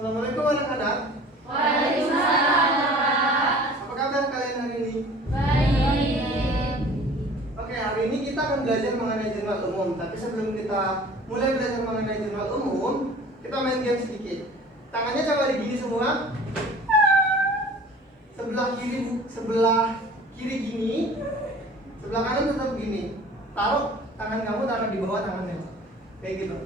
Assalamualaikum anak-anak. Waalaikumsalam, Pak. Apa kabar kalian hari ini? Baik. Oke, hari ini kita akan belajar mengenai jurnal umum. Tapi sebelum kita mulai belajar mengenai jurnal umum, kita main game sedikit. Tangannya coba digini semua. Sebelah kiri gini, sebelah kanan tetap gini. Taruh tangan kamu, taruh di bawah tangannya. Kayak gitu.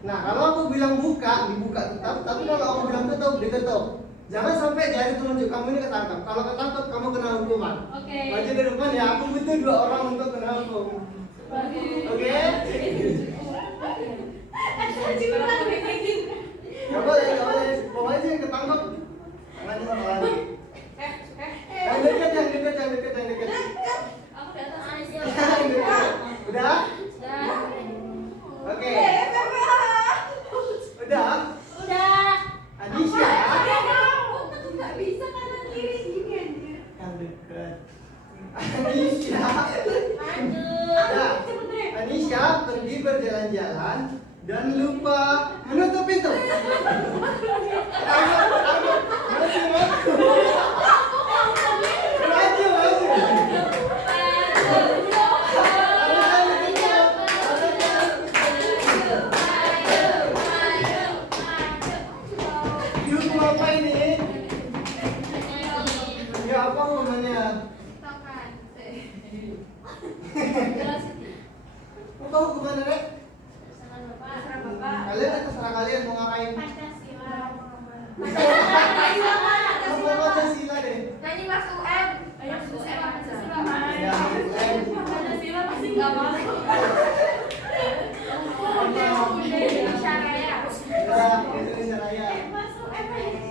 Nah, kalau aku bilang buka, dibuka tetap. Tapi kalau aku bilang tutup, ditutup. Jangan sampai jari telunjuk kamu ini ketangkap. Kalau ketangkap, kamu kena hukuman. Oke. Maju ke depan ya, aku butuh 2 orang untuk kena hukum. Oke? Gak boleh, gak boleh. Pokoknya sih yang ketangkap. Tangannya sama lagi. Yang dekat. Aku datang aja. Yang dekat. Udah? Oke. Udah? Udah. Anisha. Aku nggak bisa kanan kiri gini anjir. Yang dekat. Anisha. Maju. Nah, Anisha pergi berjalan-jalan dan lupa menutup pintu. Ayo, maju. Dihukum apa ini? Ya apa hukumannya? Apa hukumannya, Rek? Kalian terserah kalian mau ngapain? Apa Pancasila deh? Nyanyi Mas UM. Ya, Pancasila pasti nggak masuk. Indonesia Raya. Ya, Indonesia Raya. Masuk Indonesia Raya.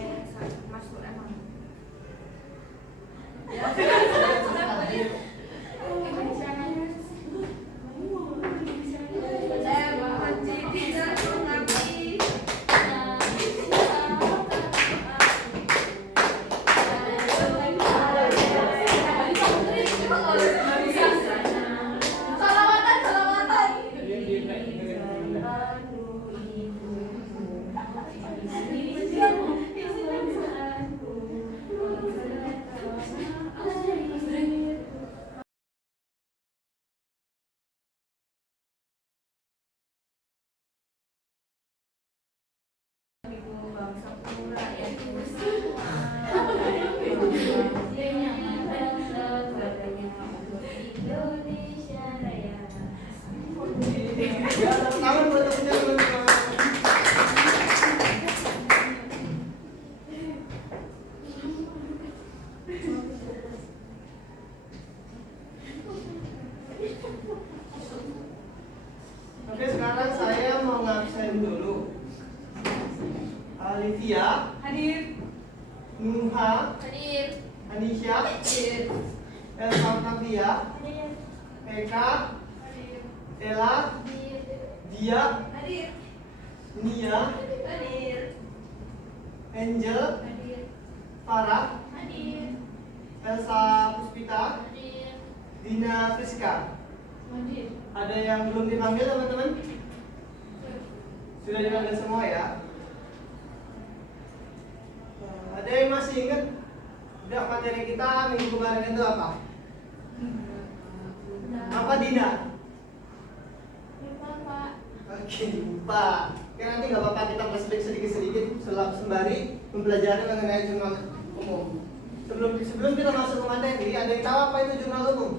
Tangan buat temennya, teman-teman. Oke, sekarang saya mau ngabsen dulu. Alivia, Hadir. Nuha, Hadir. Anisha, Hadir. Elsa Navia, Hadir. Eka, Hadir. Ella, Dia, Hadir. Nia, Hadir. Angel, Hadir. Farah, Hadir. Elsa Puspita, Hadir. Dina Friska. Hadir. Ada yang belum dipanggil, teman-teman? Sudah dipanggil semua ya? Ada yang masih ingat? Tidak, materi kita minggu kemarin itu apa? Apa, Dina? Lupa, Pak. Oke, lupa. Oke, nanti nggak apa-apa, kita flashback sedikit-sedikit sembari mempelajari mengenai jurnal umum. Sebelum kita masuk ke materi, ada yang tahu apa itu jurnal umum?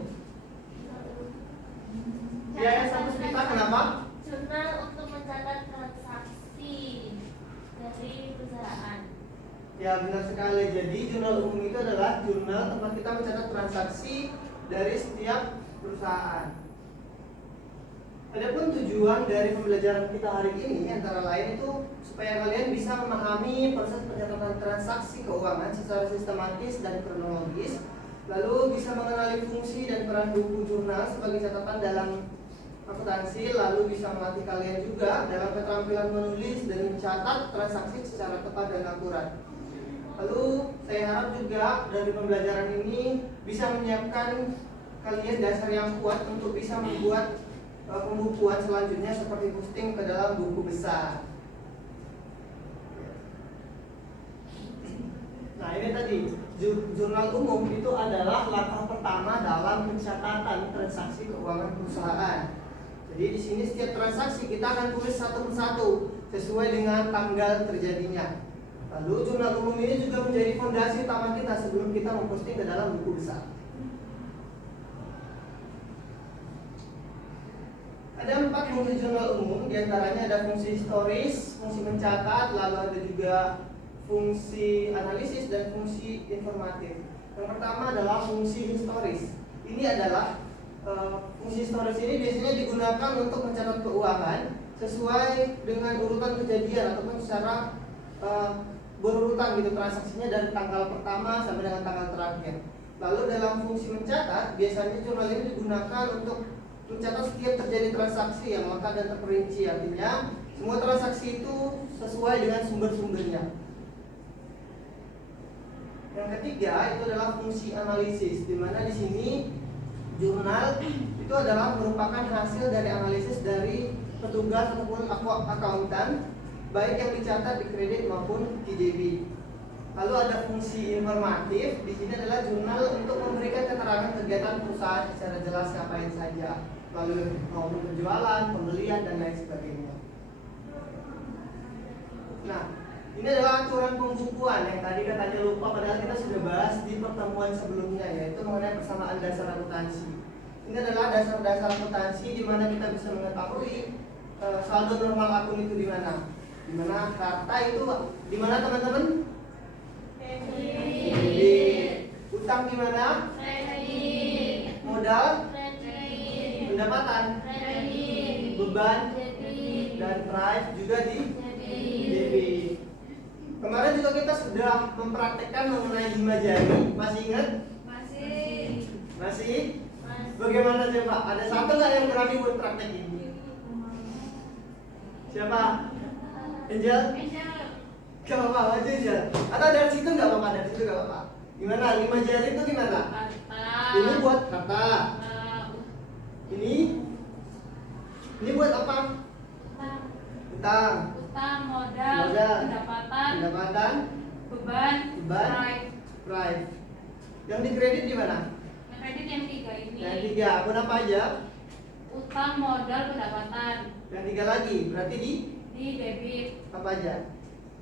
Ya, satu cerita kenapa? Jurnal untuk mencatat transaksi dari perusahaan. Ya, benar sekali. Jadi jurnal umum itu adalah jurnal tempat kita mencatat transaksi dari setiap perusahaan. Adapun tujuan dari pembelajaran kita hari ini antara lain itu supaya kalian bisa memahami proses pencatatan transaksi keuangan secara sistematis dan kronologis, lalu bisa mengenali fungsi dan peran buku jurnal sebagai catatan dalam akuntansi, lalu bisa melatih kalian juga dalam keterampilan menulis dan mencatat transaksi secara tepat dan akurat. Lalu saya harap juga dari pembelajaran ini bisa menyiapkan kalian dasar yang kuat untuk bisa membuat pembukuan selanjutnya seperti posting ke dalam buku besar. Nah, ini tadi jurnal umum itu adalah langkah pertama dalam pencatatan transaksi keuangan perusahaan. Jadi di sini setiap transaksi kita akan tulis satu persatu sesuai dengan tanggal terjadinya. Lalu jurnal umum ini juga menjadi fondasi utama kita sebelum kita memposting ke dalam buku besar. Ada 4 fungsi jurnal umum, diantaranya ada fungsi historis, fungsi mencatat, lalu ada juga fungsi analisis dan fungsi informatif. Yang pertama adalah fungsi historis. Ini adalah fungsi historis ini biasanya digunakan untuk mencatat keuangan sesuai dengan urutan kejadian ataupun secara berurutan gitu transaksinya dari tanggal pertama sampai dengan tanggal terakhir. Lalu dalam fungsi mencatat, biasanya jurnal ini digunakan untuk mencatat setiap terjadi transaksi yang lengkap dan terperinci, artinya semua transaksi itu sesuai dengan sumber-sumbernya. Yang ketiga itu adalah fungsi analisis, di mana di sini jurnal itu adalah merupakan hasil dari analisis dari petugas ataupun akuntan, baik yang dicatat di kredit maupun TJB. Lalu ada fungsi informatif, di sini adalah jurnal untuk memberikan keterangan kegiatan perusahaan secara jelas ngapain saja, lalu maupun penjualan, pembelian dan lain sebagainya. Nah, ini adalah aturan pembukuan yang tadi katanya lupa, padahal kita sudah bahas di pertemuan sebelumnya, yaitu mengenai persamaan dasar akuntansi. Ini adalah dasar-dasar akuntansi di mana kita bisa mengetahui saldo normal akun itu di mana. Di mana harta itu di mana teman-teman? Debit. Utang di mana? Kredit. Modal? Kredit. Pendapatan? Kredit. Beban? Kredit. Dan drive juga di Kredit. debit. Kemarin juga kita sudah mempraktekkan mengenai 5 jari. Masih ingat? Masih. Masih? Bagaimana coba? Ada satu nggak yang berani buat praktek ini? Siapa? Angel? Gak apa-apa, maju Angel. Atau dari situ nggak apa-apa, dari situ nggak apa-apa. Gimana? 5 jari itu gimana? Ini buat harta. Ini buat apa? Utang. Utang, modal, pendapatan, beban, drive. Yang di kredit di mana? kredit yang 3 ini. Yang 3, akun apa aja? Utang, modal, pendapatan. Yang 3 lagi, berarti Di debit, apa aja?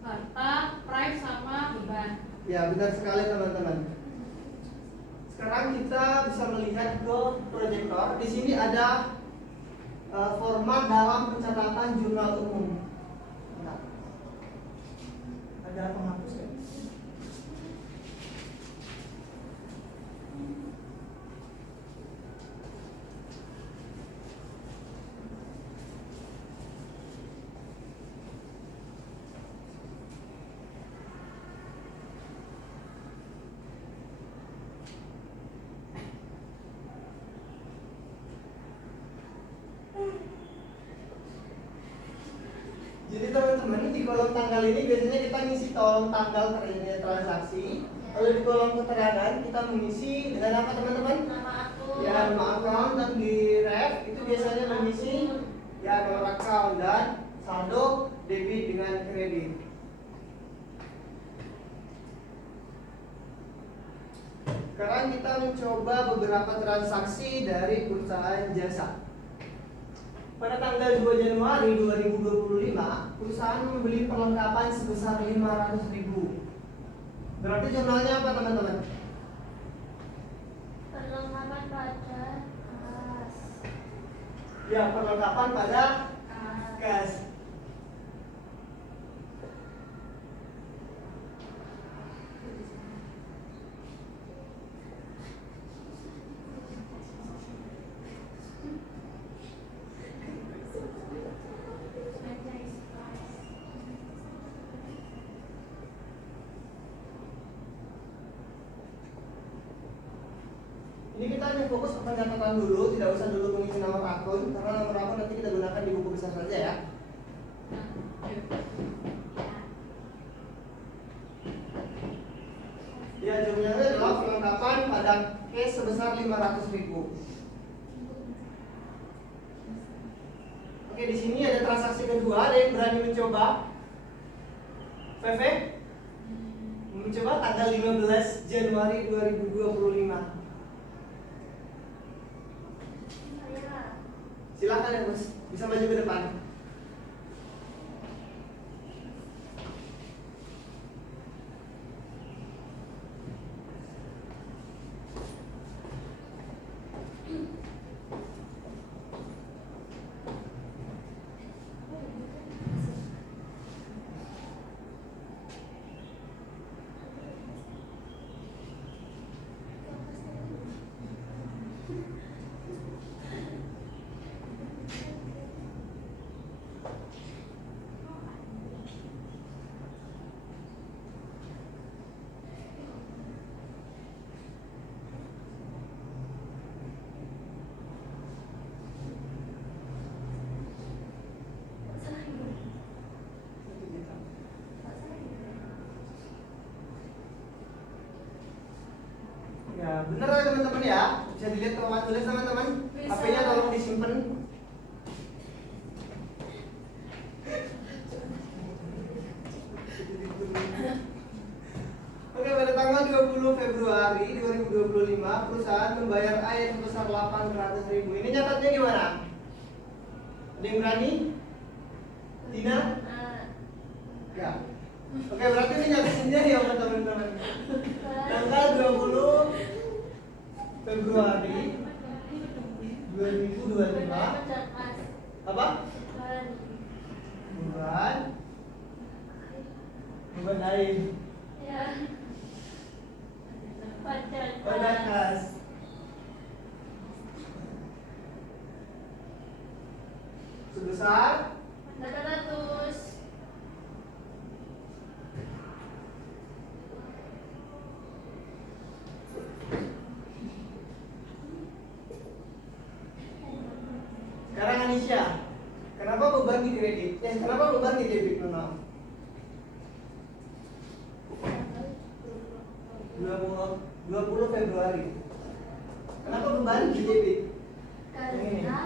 harta, price sama beban. Ya, benar sekali teman-teman. Sekarang kita bisa melihat ke proyektor. Di sini ada format dalam pencatatan jurnal umum. Nah, ada penghapus ya? Jadi teman-teman di kolom tanggal ini biasanya kita ngisi kolom tanggal terjadinya transaksi. Lalu di kolom keterangan kita mengisi dengan apa teman-teman? Nama akun. Ya, nama account, dan di ref itu biasanya mengisi ya nomor account dan saldo debit dengan kredit. Sekarang kita mencoba beberapa transaksi dari perusahaan jasa. Pada tanggal 2 Januari 2025, perusahaan membeli perlengkapan sebesar 500.000. Berarti jurnalnya apa teman-teman? Perlengkapan pada kas. Ya, perlengkapan pada kas. fokus ke pencatatan dulu, tidak usah dulu mengisi nomor akun, karena nomor akun nanti kita gunakan di buku besar saja ya. Ya, jumlahnya adalah perlengkapan pada case sebesar 500.000. Oke, di sini ada transaksi kedua, ada yang berani mencoba? VV? Mencoba tanggal 15 Januari 2025. Silakan ya Bos, bisa maju ke depan. Ya, bener ya teman-teman ya. Bisa dilihat kemampuan tulis teman-teman. Bisa. HP-nya tolong disimpan. Oke, pada tanggal 20 Februari 2025 perusahaan membayar air sebesar 800.000. Ini nyatatnya gimana? Ada yang berani? Tina? Ya. Oke, berarti ini nyatatnya ya teman-teman. Tanggal 20 Februari 2025. Apa? Beban air pada kas. Sebesar 800. Sekarang Anisha, kenapa beban di kredit? Kenapa beban di debit Nona? 20 Februari. Kenapa beban di debit? Karena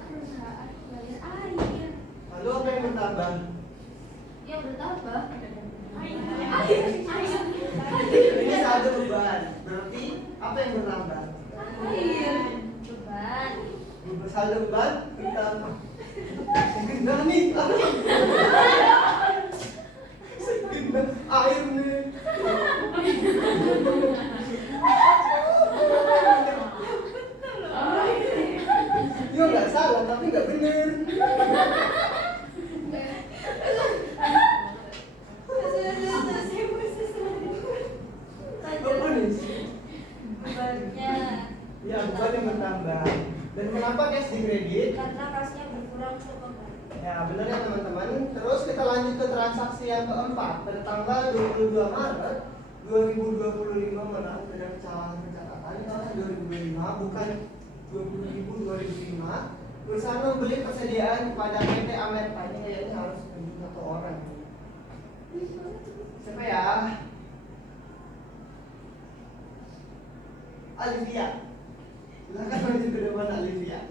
perusahaan bayar air. Lalu apa yang bertambah? Yang bertambah air. Ini saldo beban. Berarti apa yang bertambah? Air. Beban. Saldo beban bertambah. Segendah nih. Segendah air nih. Yo nggak salah tapi nggak bener. Apa nih? Bebannya. Ya beban yang bertambah. Dan kenapa cash di kredit? Karena kasnya berkurang sama. Ya benar ya teman-teman. Terus kita lanjut ke transaksi yang keempat. Pada tanggal 22 Maret 2025 menang dengan pencatatan ini tahun 2025 bukan 2005. Perusahaan membeli persediaan kepada PT Amerta. Ini kayaknya harus menunjuk satu orang. Siapa ya? Alivia. Silakan maju ke depan Alivia.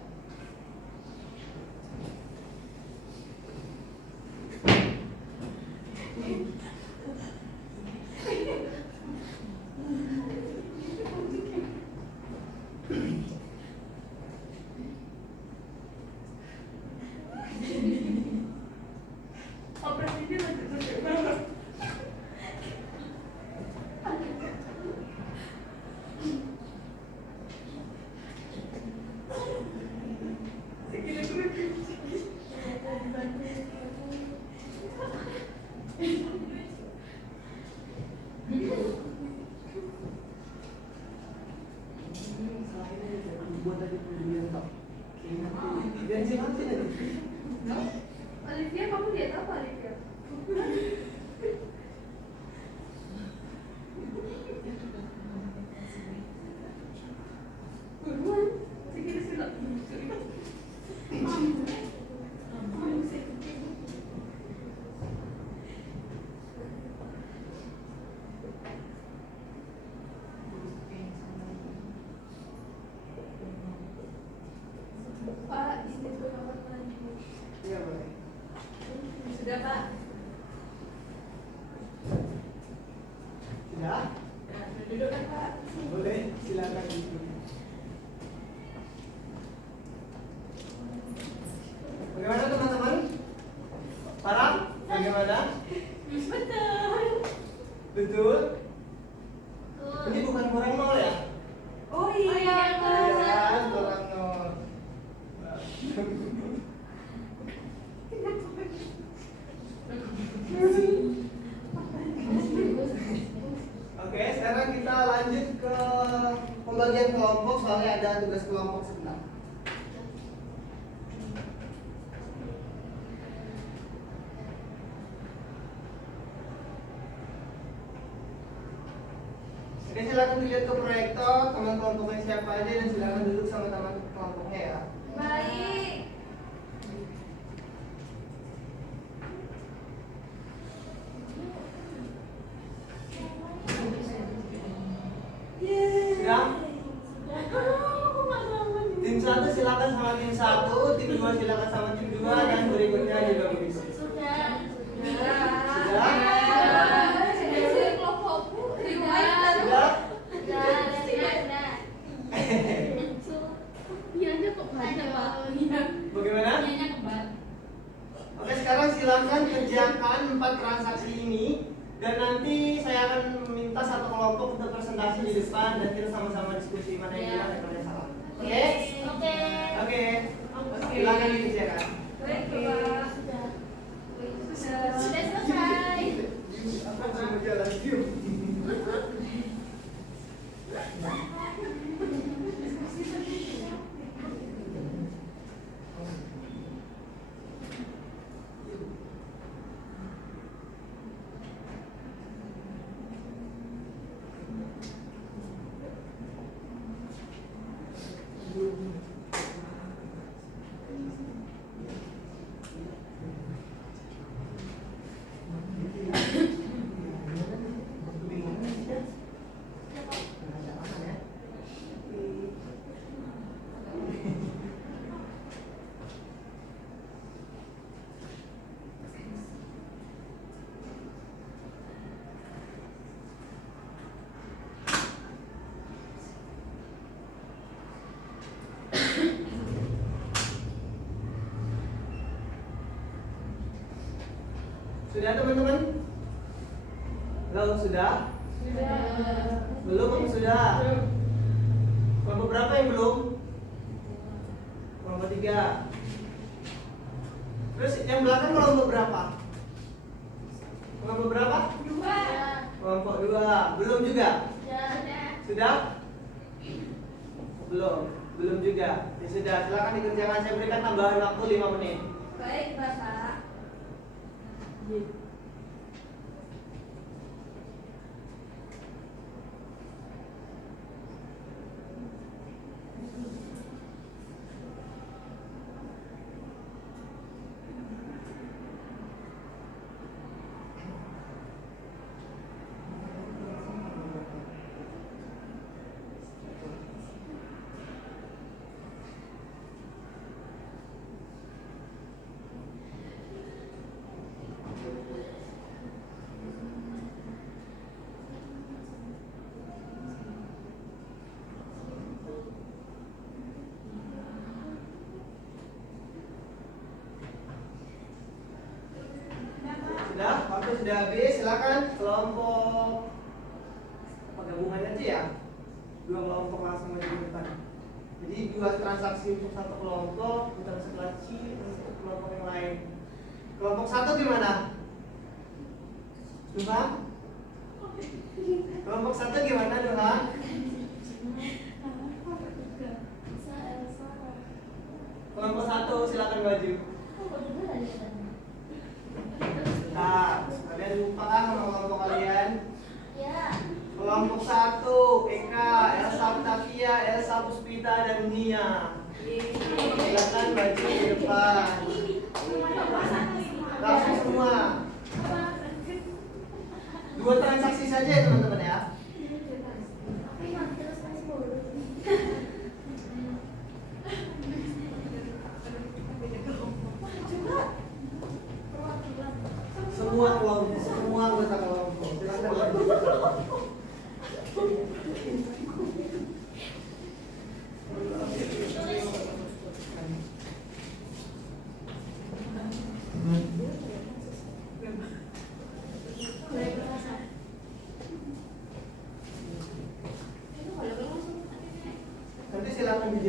Olivia, kamu lihat apa Olivia? Sudah, Pak. Sudah? Ya, duduk kan, Pak. Boleh, silakan duduk. Bagaimana teman-teman? Parah? Bagaimana? Betul. Betul? Ini bukan kurang nol ya? Oh iya, Iya, kurang nol. Oke, sekarang kita lanjut ke pembagian kelompok soalnya ada tugas kelompok sebentar. Oke, silakan dilihat ke proyektor, teman kelompoknya siapa aja dan silakan duduk sama teman kelompoknya ya. Baik. Sudah? Tim 1 silakan sama tim 1, tim 2 silakan sama tim 2 dan berikutnya juga begitu. Sudah. Sudah? Sudah kelompokku. Sudah? Ianya kok banyak, Pak? Iya. Bagaimana? Ianya kembar. Oke, sekarang silakan kerjakan 4 transaksi ini dan nanti saya akan meminta satu kelompok untuk presentasi di depan dan kita sama-sama diskusi mana yang benar dan mana yang salah. Oke? Oke. Oke. Silakan dikerjakan. Baik, Pak. Sudah selesai. Apa sih mau jalan diam? Sudah teman-teman? Halo, sudah? Belum apa sudah? Kelompok berapa yang belum? Kelompok 3. Terus yang belakang kelompok berapa? Kelompok berapa? 2. Kelompok 2. Belum juga? Sudah? Belum juga. Ya sudah, silakan dikerjakan. Saya berikan tambahan waktu 5 menit. Baik, Bapak. Sudah? Waktu sudah habis. Silakan kelompok apa gabungan aja ya? 2 kelompok langsung maju ke depan. Jadi 2 transaksi untuk satu kelompok, kita masuk lagi untuk kelompok yang lain. Kelompok 1 gimana? Duha? Kelompok 1 gimana, Duha? Kelompok 1 silakan maju. Nah, kalian lupa kan sama kelompok kalian? Kelompok 1, Eka, Elsa Octavia, Elsa Puspita, dan Nia. Silakan maju ke depan. Langsung semua. 2 transaksi saja ya teman-teman ya.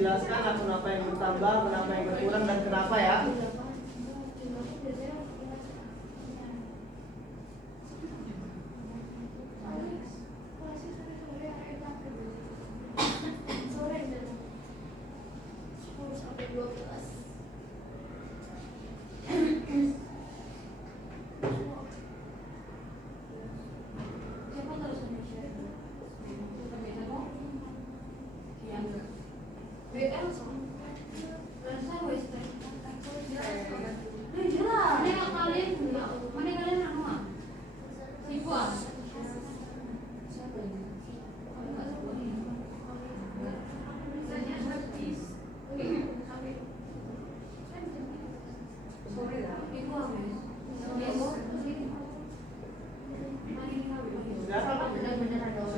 dijelaskan kenapa yang bertambah, kenapa yang berkurang, dan kenapa ya.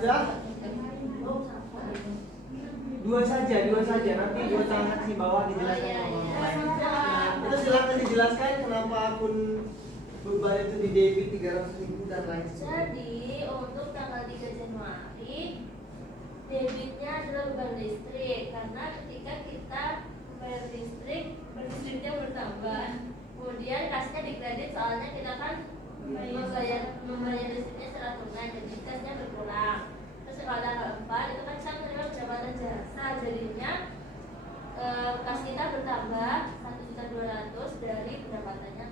Sudah? Dua saja. Nanti dua tangan si bawah dijelaskan sama orang lain. Nah, itu silakan dijelaskan kenapa akun beban itu di debit 300.000 dan lain sebagainya. Jadi untuk tanggal 3 Januari debitnya adalah beban listrik karena ketika kita bayar listriknya bertambah. Kemudian kasnya dikredit soalnya kita kan membayar listriknya secara tunai, jadi kasnya berkurang. Terus kalau tanggal 4 itu kan kita menerima pendapatan jasa, jadinya kas kita bertambah 1.200.000 dari pendapatannya.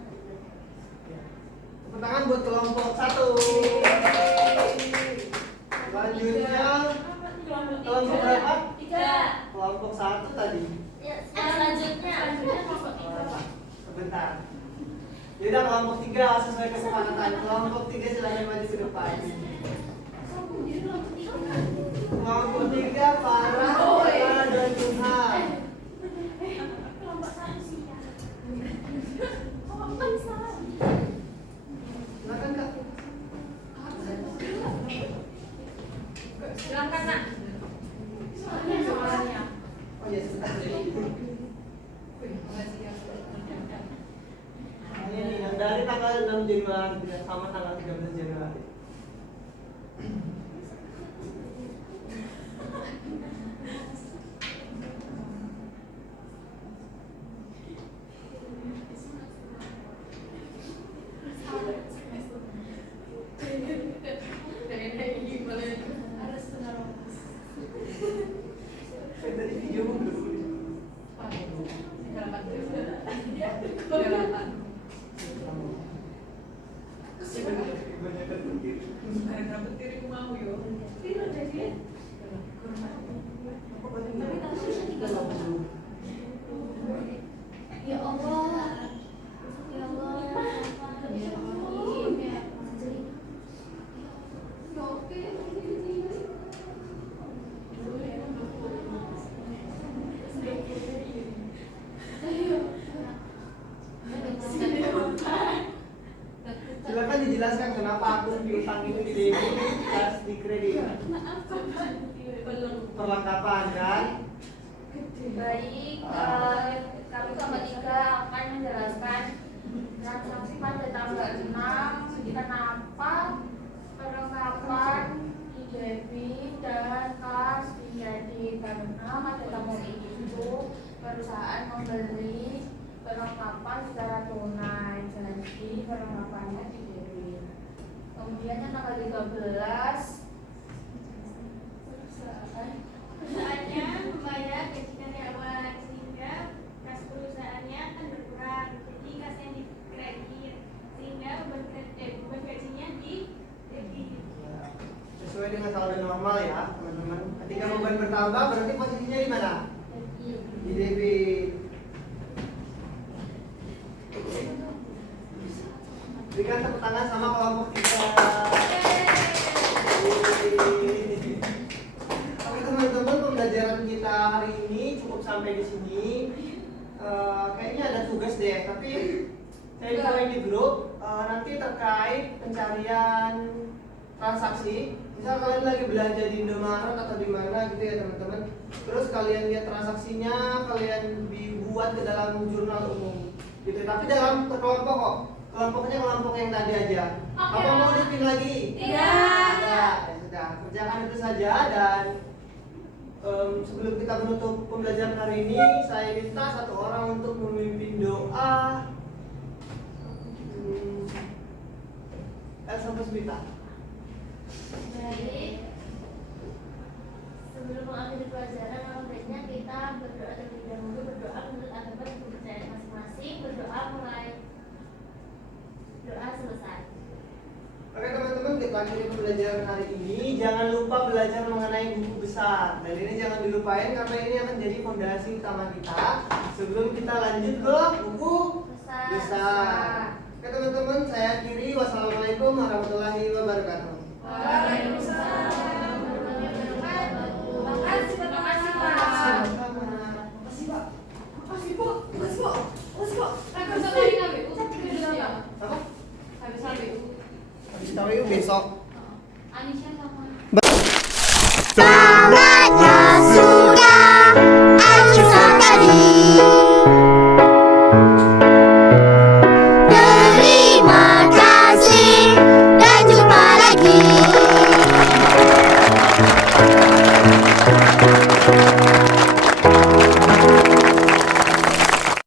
Tepuk tangan buat kelompok 1. Selanjutnya kelompok berapa? 3. Kelompok 1 tadi. Ya, selanjutnya kelompok 3, Pak. Sebentar. Yaudah kelompok 3 sesuai kesepakatan. Kelompok 3 silakan maju ke depan. Kelompok 3 Farah dan Tuhan. Silakan Kak. Silakan Nak. Oh iya sebentar. Ini nih, yang dari tanggal 6 Januari sama tanggal 13 Januari. Tadi video belum. Ya Allah. Ya Allah. Silakan dijelaskan kenapa akun piutang itu di debit, kas di kredit. Perlengkapan kan? Baik, kami sama Tika akan menjelaskan transaksi pada tanggal 6 kenapa perlengkapan di debit dan kas di kredit, karena pada tanggal itu perusahaan membeli perlengkapan secara tunai, jadi perlengkapannya di debit. Kemudian yang tanggal 13 perusahaannya membayar gaji karyawan sehingga kas perusahaannya akan berkurang, jadi kas yang di kredit sehingga beban gajinya di debit. Sesuai dengan saldo normal ya teman-teman. Ketika beban bertambah berarti posisinya di mana? Di debit. Berikan tepuk tangan sama kelompok 3. Oke teman-teman, pembelajaran kita hari ini cukup sampai di sini. Kayaknya ada tugas deh, tapi saya infoin di grup nanti terkait pencarian transaksi. Misal kalian lagi belanja di Indomaret atau di mana gitu ya teman-teman. Terus kalian lihat transaksinya, kalian dibuat ke dalam jurnal umum gitu. Tapi dalam kelompok kok. Kelompoknya kelompok yang tadi aja. Oke. Apa mau dipin lagi? Iya. Ya sudah. Kerjakan itu saja dan Sebelum kita menutup pembelajaran hari ini, saya minta satu orang untuk memimpin doa. Elsa Puspita. Baik. Sebelum mengakhiri pelajaran, alangkah baiknya kita berdoa terlebih dahulu. Berdoa menurut agama dan kepercayaan masing-masing. Berdoa mulai doa selesai. Oke teman-teman, kita akhiri pembelajaran hari ini. Jangan lupa belajar mengenai buku besar. Dan ini jangan dilupain karena ini akan jadi fondasi utama kita sebelum kita lanjut ke buku besar. Oke teman-teman, saya akhiri. Wassalamualaikum warahmatullahi wabarakatuh. Waalaikumsalam warahmatullahi wabarakatuh. Makasih Pak. Makasih Pak. Apa? Habis tahu yuk besok. Anisha sama Sahabatnya sudah Aisyah tadi. Terima kasih dan jumpa lagi.